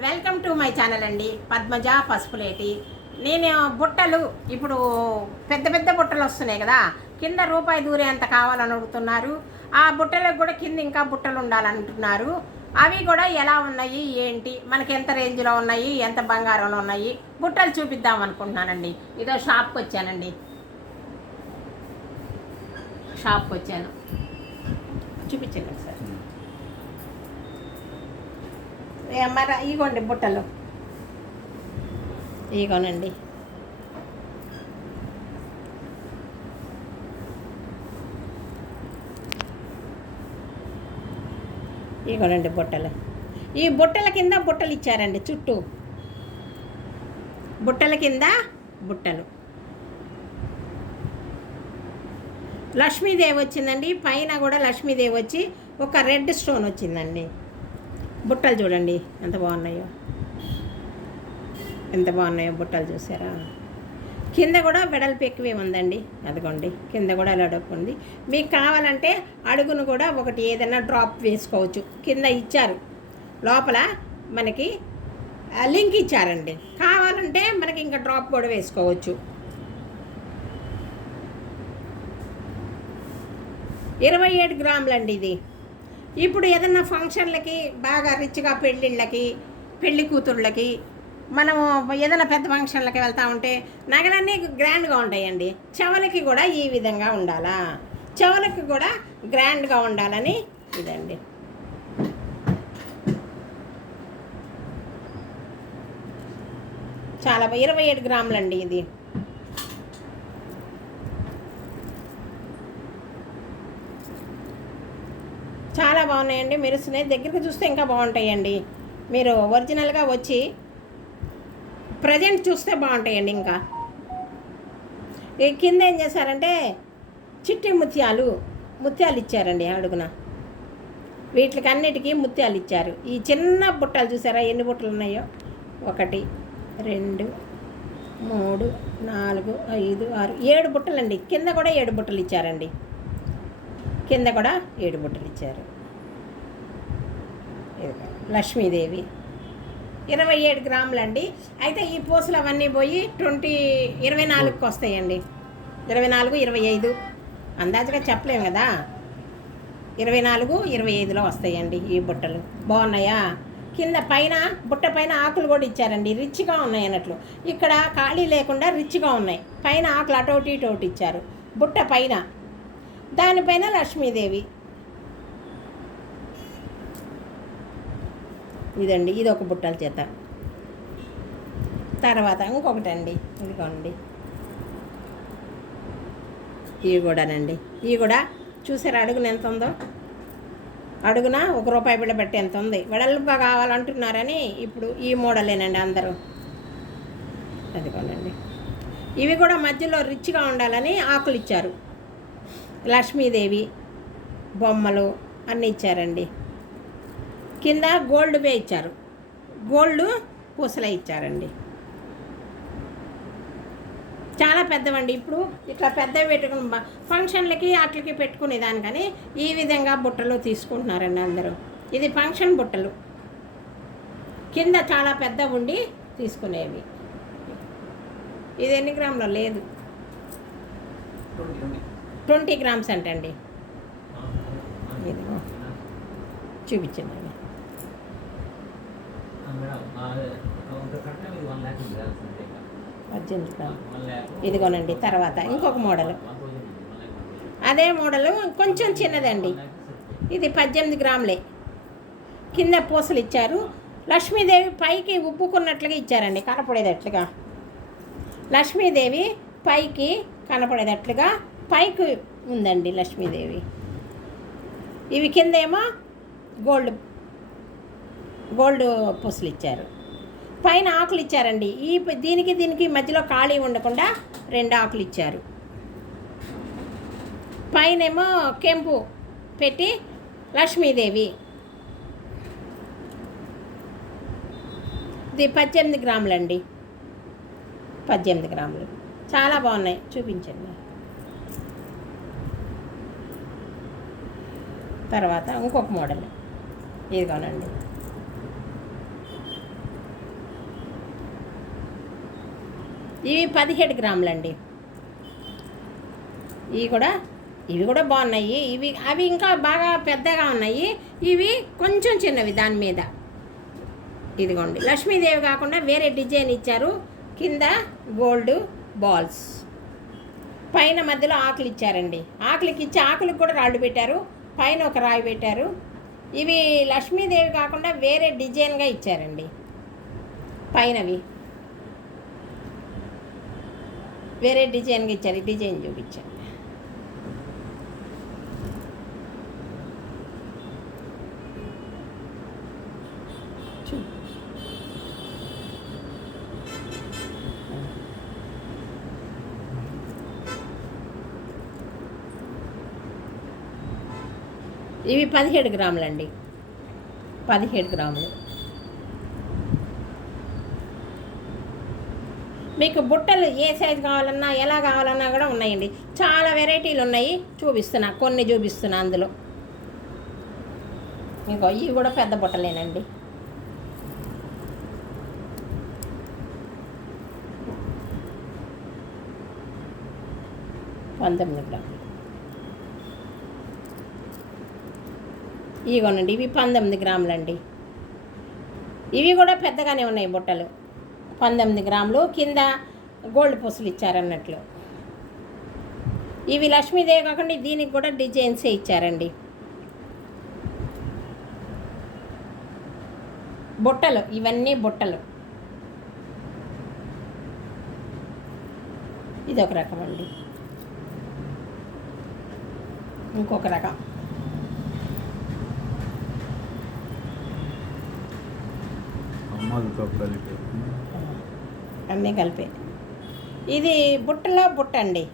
Welcome to my channel అండి. పద్మజ పసుపులేటి. నేను బుట్టలు ఇప్పుడు పెద్ద పెద్ద బుట్టలు వస్తున్నాయి కదా కింద రూపాయి దూరే అంత కావాలని అడుగుతున్నారు. ఆ బుట్టలకు కూడా కింద ఇంకా బుట్టలు ఉండాలంటున్నారు. అవి కూడా ఎలా ఉన్నాయి ఏంటి మనకి ఎంత రేంజ్లో ఉన్నాయి ఎంత బంగారంలో ఉన్నాయి బుట్టలు చూపిద్దాం అనుకుంటున్నానండి. ఇదో షాప్కి వచ్చానండి. షాప్కి వచ్చాను. చూపించండి సార్ ఏ మరి ఇగోండి బుట్టలు. ఇగోనండి. ఇగోనండి బుట్టలు. ఈ బుట్టల కింద బుట్టలు ఇచ్చారండి చుట్టూ. బుట్టల కింద బుట్టలు. లక్ష్మీదేవి వచ్చిందండి పైన కూడా లక్ష్మీదేవి వచ్చి ఒక రెడ్ స్టోన్ వచ్చిందండి. బుట్టలు చూడండి ఎంత బాగున్నాయో. ఎంత బాగున్నాయో బుట్టలు చూసారా? కింద కూడా వెడల్పు ఎక్కువే ఉందండి అదిగోండి కింద కూడా వెడల్పు ఉంది మీకు కావాలంటే అడుగును కూడా ఒకటి ఏదైనా డ్రాప్ వేసుకోవచ్చు. కింద ఇచ్చారు. లోపల మనకి లింక్ ఇచ్చారండి. కావాలంటే మనకి ఇంకా డ్రాప్ కూడా వేసుకోవచ్చు. ఇరవై ఏడు గ్రాములండి ఇది. ఇప్పుడు ఏదన్నా ఫంక్షన్లకి బాగా రిచ్గా పెళ్ళిళ్ళకి పెళ్ళి కూతుళ్ళకి మనము ఏదైనా పెద్ద ఫంక్షన్లకి వెళ్తా ఉంటే నగలన్నీ గ్రాండ్గా ఉంటాయండి. చెవులకి కూడా ఈ విధంగా ఉండాలా? చెవులకి కూడా గ్రాండ్గా ఉండాలని ఇదండి. చాలా ఇరవై ఏడు గ్రాములండి ఇది. చాలా బాగున్నాయండి. మెరుస్తున్నాయి దగ్గరికి చూస్తే ఇంకా బాగుంటాయండి. మీరు ఒరిజినల్గా వచ్చి ప్రజెంట్ చూస్తే బాగుంటాయండి ఇంకా. ఈ కింద ఏం చేశారంటే చిట్టి ముత్యాలు ముత్యాలు ఇచ్చారండి అడుగున. వీటికి అన్నిటికీ ముత్యాలు ఇచ్చారు. ఈ చిన్న బుట్టలు చూసారా? ఎన్ని బుట్టలు ఉన్నాయో? ఒకటి రెండు మూడు నాలుగు ఐదు ఆరు ఏడు బుట్టలండి. కింద కూడా ఏడు బుట్టలు ఇచ్చారండి. కింద కూడా ఏడు బుట్టలు ఇచ్చారు. లక్ష్మీదేవి. ఇరవై ఏడు గ్రాములండి. అయితే ఈ పూసలు అవన్నీ పోయి ట్వంటీ ఇరవై నాలుగుకి వస్తాయండి. ఇరవై నాలుగు ఇరవై ఐదు. అందాజుగా చెప్పలేము కదా? ఇరవై నాలుగు ఇరవై ఐదులో వస్తాయండి ఈ బుట్టలు. బాగున్నాయా? కింద పైన బుట్ట పైన ఆకులు కూడా ఇచ్చారండి. రిచ్గా ఉన్నాయి అన్నట్లు. ఇక్కడ ఖాళీ లేకుండా రిచ్గా ఉన్నాయి. పైన ఆకులు అటోటి ఇటోటి ఇచ్చారు. బుట్ట పైన దానిపైన లక్ష్మీదేవి. ఇదండి ఇది ఒక బుట్టల చేత. తర్వాత ఇంకొకటండి ఇదిగోండి. ఇవి కూడానండి. ఇవి కూడా చూసారా అడుగున ఎంత ఉందో? అడుగున ఒక రూపాయి బిళ్ళ పెట్టి ఎంత ఉంది? వెడల్పుగా కావాలంటున్నారని ఇప్పుడు ఈ మోడలేనండి అందరూ. అదిగోనండి. ఇవి కూడా మధ్యలో రిచ్గా ఉండాలని ఆకులు ఇచ్చారు లక్ష్మీదేవి బొమ్మలు అన్నీ ఇచ్చారండి. కింద గోల్డ్ వే ఇచ్చారు. గోల్డ్ పూసలే ఇచ్చారండి. చాలా పెద్దవండి. ఇప్పుడు ఇట్లా పెద్ద పెట్టుకుని ఫంక్షన్లకి అట్లకి పెట్టుకునేదాని కానీ ఈ విధంగా బుట్టలు తీసుకుంటున్నారండి అందరూ. ఇది ఫంక్షన్ బుట్టలు. కింద చాలా పెద్ద ఉండి తీసుకునేవి. ఇది ఎన్ని గ్రాములో? లేదు. ట్వంటీ గ్రామ్స్ అంటండి. ఇదిగో. చూపించండి. పద్దెనిమిది గ్రాములు. ఇదిగోనండి తర్వాత ఇంకొక మోడల్. అదే మోడల్ కొంచెం చిన్నదండి. ఇది పద్దెనిమిది గ్రాములే. కింద పూసలు ఇచ్చారు. లక్ష్మీదేవి పైకి ఉబ్బుకున్నట్లుగా ఇచ్చారండి కనపడేటట్లుగా. లక్ష్మీదేవి పైకి కనపడేటట్లుగా పైకి ఉందండి లక్ష్మీదేవి. ఇవి కిందేమో గోల్డ్ గోల్డ్ పూసలు ఇచ్చారు పైన ఆకులు ఇచ్చారండి ఈ దీనికి దీనికి మధ్యలో ఖాళీ ఉండకుండా రెండు ఆకులు ఇచ్చారు పైనేమో కెంపు పెట్టి లక్ష్మీదేవి. ఇది పద్దెనిమిది గ్రాములండి. పద్దెనిమిది గ్రాములు. చాలా బాగున్నాయి. చూపించండి. తర్వాత ఇంకొక మోడల్. ఇదిగోనండి. ఇవి పదిహేడు గ్రాములండి. ఇవి కూడా ఇవి కూడా బాగున్నాయి. ఇవి అవి ఇంకా బాగా పెద్దగా ఉన్నాయి. ఇవి కొంచెం చిన్నవి దాని మీద. ఇదిగోండి. లక్ష్మీదేవి కాకుండా వేరే డిజైన్ ఇచ్చారు. కింద గోల్డ్ బాల్స్. పైన మధ్యలో ఆకులు ఇచ్చారండి. ఆకులకి ఇచ్చి ఆకులకు కూడా రాళ్ళు పెట్టారు. పైన ఒక రాయి పెట్టారు. ఇవి లక్ష్మీదేవి కాకుండా వేరే డిజైన్గా ఇచ్చారండి. పైనవి. వేరే డిజైన్గా ఇచ్చారు. ఈ డిజైన్ చూపించారు ఇవి పదిహేడు గ్రాములండి. పదిహేడు గ్రాములు. మీకు బుట్టలు ఏ సైజ్ కావాలన్నా ఎలా కావాలన్నా కూడా ఉన్నాయండి. చాలా వెరైటీలు ఉన్నాయి. చూపిస్తున్నా కొన్ని చూపిస్తున్నా అందులో. ఇంకో ఇవి కూడా పెద్ద బుట్టలేనండి. పంతొమ్మిది గ్రాములు. ఇవిగోనండి ఇవి పంతొమ్మిది గ్రాములండి. ఇవి కూడా పెద్దగానే ఉన్నాయి బుట్టలు. పంతొమ్మిది గ్రాములు కింద గోల్డ్ పూసలు ఇచ్చారన్నట్లు. ఇవి లక్ష్మీదేవి కాకుండా దీనికి కూడా డిజైన్సే ఇచ్చారండి. బుట్టలు ఇవన్నీ బుట్టలు. ఇది ఒక రకం అండి ఇంకొక రకం అమ్మాలతో కలిపి అన్నీ కలిపి. ఇది బుట్టలో బుట్ట అండి.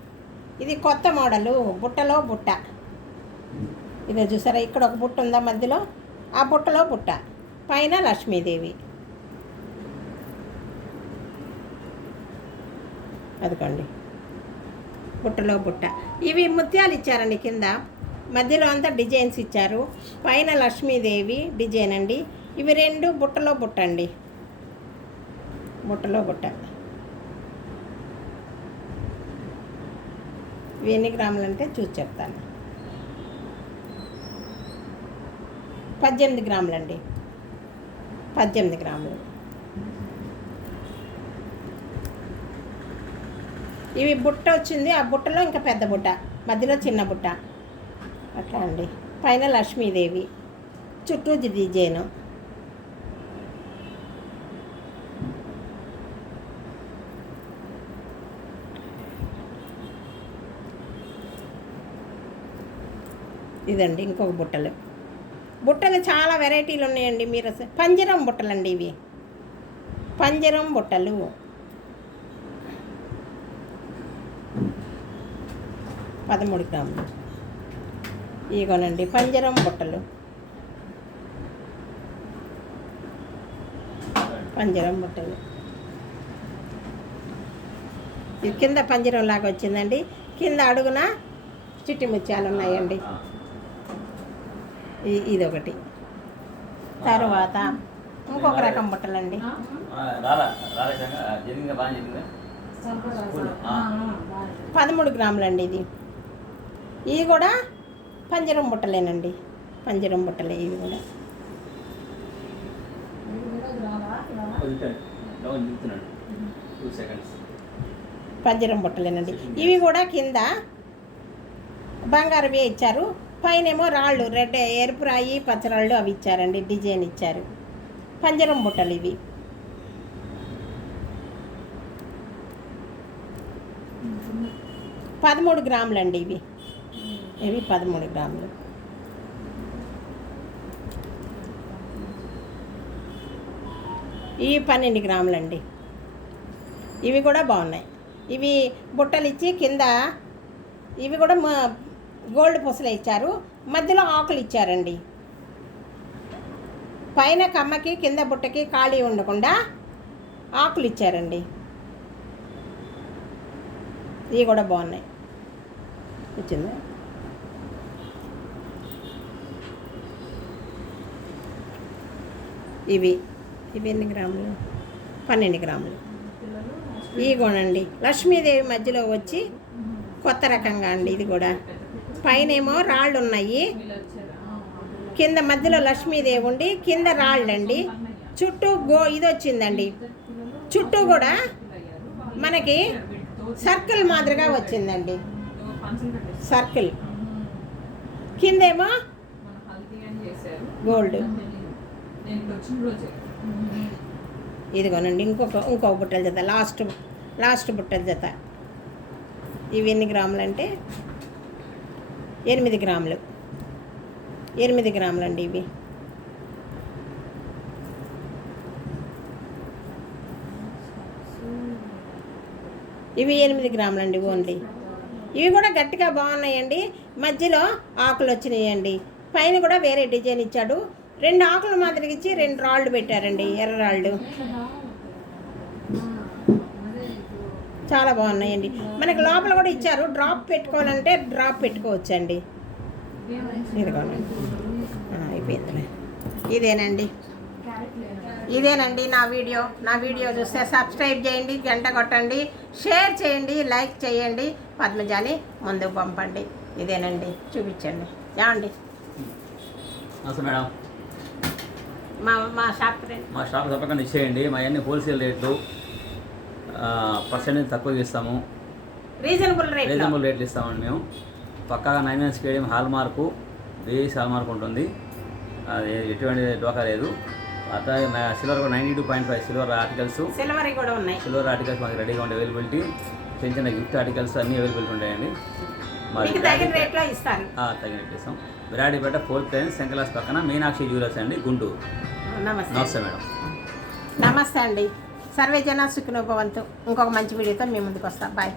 ఇది కొత్త మోడలు బుట్టలో బుట్ట. ఇదే చూసారా ఇక్కడ ఒక బుట్ట ఉందా మధ్యలో? ఆ బుట్టలో బుట్ట. పైన లక్ష్మీదేవి. అదిగోండి. బుట్టలో బుట్ట. ఇవి ముత్యాలు ఇచ్చారండి కింద. మధ్యలో అంతా డిజైన్స్ ఇచ్చారు. పైన లక్ష్మీదేవి డిజైన్ అండి. ఇవి రెండు బుట్టలో బుట్ట అండి. బుట్టలో బుట్ట ఇవి ఎన్ని గ్రాములు అంటే చూసి చెప్తాను. పద్దెనిమిది గ్రాములండి. పద్దెనిమిది గ్రాములు. ఇవి బుట్ట వచ్చింది ఆ బుట్టలో ఇంకా పెద్ద బుట్ట మధ్యలో చిన్న బుట్ట. అట్లా అండి. పైన లక్ష్మీదేవి చుట్టూ డిజైను ఇదండి ఇంకొక బుట్టలు. బుట్టలు చాలా వెరైటీలు ఉన్నాయండి మీరు పంజరం పంజరం బుట్టలండి ఇవి. పంజరం బుట్టలు. పదమూడు గ్రాములు. ఇగోనండి పంజరం బుట్టలు. పంజరం బుట్టలు. ఇది కింద పంజరం లాగా వచ్చిందండి. కింద అడుగున చిట్టి ముత్యాలు ఉన్నాయండి ఇదొకటి. తర్వాత ఇంకొక రకం బుట్టలండి. పదమూడు గ్రాములండి ఇది. ఇవి కూడా పంజరం బుట్టలేనండి. పంజరం బుట్టలే ఇవి కూడా. పంజరం బుట్టలేనండి. ఇవి కూడా కింద బంగారవే ఇచ్చారు. పైనేమో రాళ్ళు రెడ్ ఎరుపు రాయి పచ్చరాళ్ళు అవి ఇచ్చారండి డిజైన్ ఇచ్చారు. పంజరం బుట్టలు ఇవి. పదమూడు గ్రాములండి ఇవి. ఇవి పదమూడు గ్రాములు. ఇవి పన్నెండు గ్రాములండి. ఇవి కూడా బాగున్నాయి. ఇవి బుట్టలు ఇచ్చి కింద ఇవి కూడా గోల్డ్ పూసలు ఇచ్చారు. మధ్యలో ఆకులు ఇచ్చారండి. పైన కమ్మకి కింద బుట్టకి ఖాళీ ఉండకుండా ఆకులు ఇచ్చారండి. ఇవి కూడా బాగున్నాయి. వచ్చిందా? ఇవి ఇవి ఎన్ని గ్రాములు? పన్నెండు గ్రాములు. ఇవి కొనండి. లక్ష్మీదేవి మధ్యలో వచ్చి కొత్త రకంగా అండి ఇది కూడా. పైనేమో రాళ్ళు ఉన్నాయి కింద మధ్యలో లక్ష్మీదేవి ఉండి కింద రాళ్ళండి. చుట్టూ గో ఇది వచ్చిందండి చుట్టూ కూడా మనకి సర్కిల్ మాదిరిగా వచ్చిందండి. సర్కిల్. కిందేమో గోల్డ్. ఇదిగోనండి ఇంకొక ఇంకొక బుట్టల జత లాస్ట్ లాస్ట్ బుట్టల జత. ఇవి ఎన్ని గ్రాములు అంటే ఎనిమిది గ్రాములు. ఎనిమిది గ్రాములు అండి ఇవి. ఇవి ఎనిమిది గ్రాములు అండి ఓన్లీ. ఇవి కూడా గట్టిగా బాగున్నాయండి. మధ్యలో ఆకులు వచ్చినాయండి. పైన కూడా వేరే డిజైన్ ఇచ్చాడు. రెండు ఆకులు మాదిరిగా ఇచ్చి రెండు రాళ్ళు పెట్టారండి ఎర్ర రాళ్ళు. చాలా బాగున్నాయండి. మనకి లోపల కూడా ఇచ్చారు. డ్రాప్ పెట్టుకోవాలంటే డ్రాప్ పెట్టుకోవచ్చండి. ఆ, అయిపోయిందిలే. ఇదేనండి. ఇదేనండి నా వీడియో. నా వీడియో చూస్తే సబ్స్క్రైబ్ చేయండి గంట కొట్టండి షేర్ చేయండి లైక్ చేయండి పద్మజాని ముందుకు పంపండి. ఇదేనండి. చూపించండి. ఏమండి? మా మా షాప్ మా షాప్ తప్పకుండా ఇచ్చేయండి. మా అన్ని హోల్సేల్ రేట్లు. పర్సెంటేజ్ తక్కువ ఇస్తాము రీజనబుల్ రేట్ రీజనబుల్ రేట్లు ఇస్తామండి మేము. పక్కాగా nine stadium hallmark base hallmark ఉంటుంది. అది ఎటువంటి డోకా లేదు. అట్లాగే సిల్వర్ కూడా ninety two point five silver articles. Silver కూడా ఉన్నాయి. సిల్వర్ ఆర్టికల్స్ మాకు రెడీగా ఉండే అవైలబిలిటీ చిన్న చిన్న గిఫ్ట్ ఆర్టికల్స్ అన్నీ అవైలబిలిటీ ఉంటాయండి. మీకు తగిన రేట్లో ఇస్తాం. విరాడిపేట ఫోర్త్ లైన్ శంకలాస్ పక్కన మీనాక్షి జ్యువెలర్స్ అండి గుంటూరు. నమస్తే మేడం. నమస్తే అండి. సర్వే జన సుఖినోభవంతు ఇంకొక మంచి వీడియోతో మీ ముందుకు వస్తాం. బాయ్